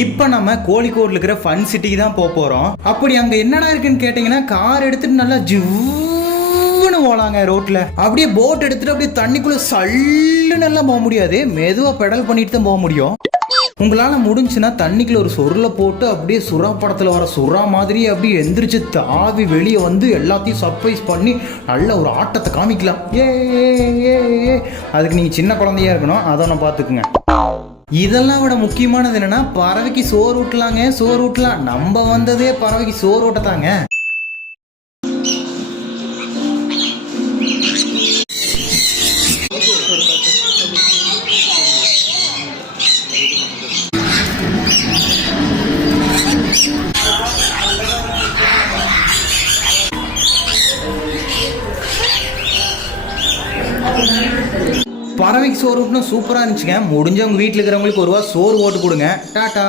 இப்போ நம்ம கோழிக்கோடில் இருக்கிற ஃபன் சிட்டிக்கு தான் போகிறோம். அப்படி அங்கே என்னடா இருக்குன்னு கேட்டிங்கன்னா, கார் எடுத்துட்டு நல்லா ஜிவ்வுன்னு போகலாங்க ரோட்டில். அப்படியே போட் எடுத்துட்டு அப்படியே தண்ணிக்குள்ளே சல்லுன்னு எல்லாம் போக முடியாது, மெதுவாக பெடல் பண்ணிட்டு தான் போக முடியும். உங்களால் முடிஞ்சுன்னா தண்ணிக்குள்ள ஒரு சொருளை போட்டு அப்படியே சுறா படத்தில் வர சுறா மாதிரி அப்படியே எந்திரிச்சு தாவி வெளியே வந்து எல்லாத்தையும் சர்ப்ரைஸ் பண்ணி நல்ல ஒரு ஆட்டத்தை காமிக்கலாம். அதுக்கு நீங்கள் சின்ன குழந்தையா இருக்கணும், அதை நான் பார்த்துக்குங்க. இதெல்லாம் விட முக்கியமானது என்னன்னா, பறவைக்கு சோறு ஊட்டலாங்க, சோறு ஊட்டலாம். நம்ம வந்ததே பறவைக்கு சோறு ஊட்டத்தாங்க. பறவைக்கு சோறு ஊட்டினா சூப்பராக இருந்துச்சுங்க. முடிஞ்சவங்க வீட்டில் இருக்கிறவங்களுக்கு ஒரு ரூபா சோறு ஓட்டு கொடுங்க. டாட்டா.